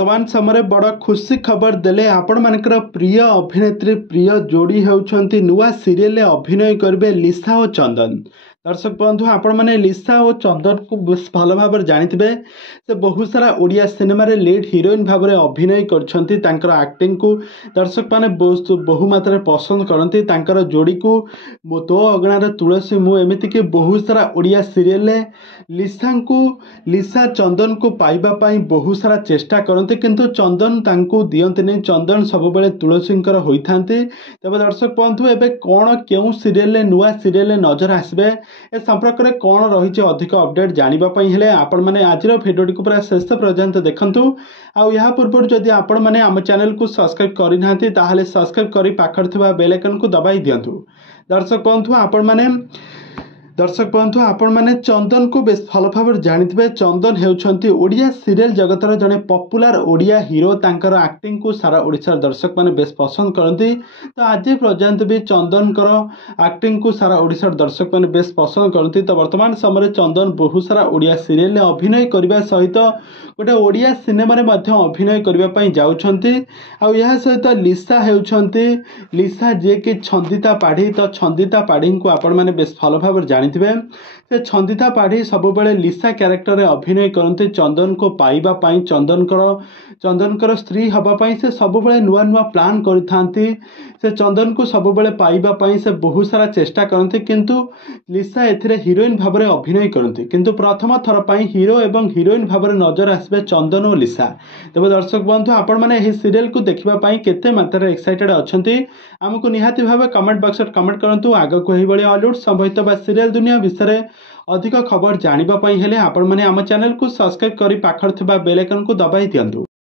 वर्तमान समय बड़ खुशी खबर देले आपण मानकर प्रिय अभिनेत्री प्रिय जोड़ी होउछंती नुआ सीरियल अभिनय करेंगे लिसा और चंदन। दर्शक बंधु आपण मैंने लिसा और चंदन को भल भाव जानिथे से बहुत सारा ओडिया सिनेमा रे लीड हिरोइन भाव में अभिनय कर एक्टिंग को दर्शक मैंने बहु मात्रा पसंद करती जोड़ी को तो अगणार तुलसी मु एमती कि बहुत सारा ओडिया सीरियल लिसा चंदन को पाइबा बहुत सारा चेष्टा करते किंतु चंदन तांको दियंतिनी चंदन सब बेले तुलसींकर होइथांती। तबे दर्शक बंधु एबे कौन केउ सीरियल नुआ सीरियल नजर आसबे ए संपर्क में कौन रही अधिक अपडेट जानापी हेले आपण मैंने आज भिडियोटी को पूरा शेष पर्यंत देखंतु। आउ या पूर्व जदि आपण मैंने आम चैनल को सब्सक्राइब करना ताहले सब्सक्राइब करी पाखर थिबा बेल आइकन को दबाई दियंतु। दर्शक बंधु आपण मैंने चंदन को बेस भल भाव जानिथे चंदन हेउछंती ओडिया सीरियल जगतर जड़े पॉपुलर ओडिया हीरो तांकर एक्टिंग को सारा ओडिशा दर्शक मैंने बेस पसंद करती। तो आज पर्यंत भी चंदन एक्टिंग को सारा ओडिशा दर्शक मैंने बेस पसंद करती। तो वर्तमान समय चंदन बहुत सारा ओडिया सीरियल अभिनय करने सहित गोटे ओडिया सिनेमा रे मध्य अभिनय करने जाउछंती। आउ यह सहित लिसा हेउछंती लिसा जे कि छंदिता पाढ़ी। तो छंदिता पाढ़ी को आपण मैंने बेस भल भाव जानिथे से छंदिता पाढ़ी सब बेले लिसा क्यारेक्टर रे अभिनय करते चंदन को पाइबा पाई चंदनकर स्त्री हवापाई से सब बेले नुआ नुआ प्लान करथांती। से चंदन को सब बेले पाइबा पाई से बहुत सारा चेष्टा करते किंतु लिसा एथिरे हीरोइन भाव में अभिनय करते किंतु प्रथम थर पाई हीरो एवं हीरोइन भाव में नजर आसबे चंदन और लिसा। तबे दर्शक बंधु आपण मैंने यह सीरियल को देखा केते मात्रा एक्साइटेड अच्छी आमको निहाती भाव कमेंट बॉक्स कमेंट करूँ। आग को यही हॉलीवुड संबंधित बा सीरियल दुनिया विषय अधिक खबर जानापी हेले आपण मैंने आम चैनल को सब्सक्राइब करी पाखर थिबा बेल आइकन को दबाई दियंतु।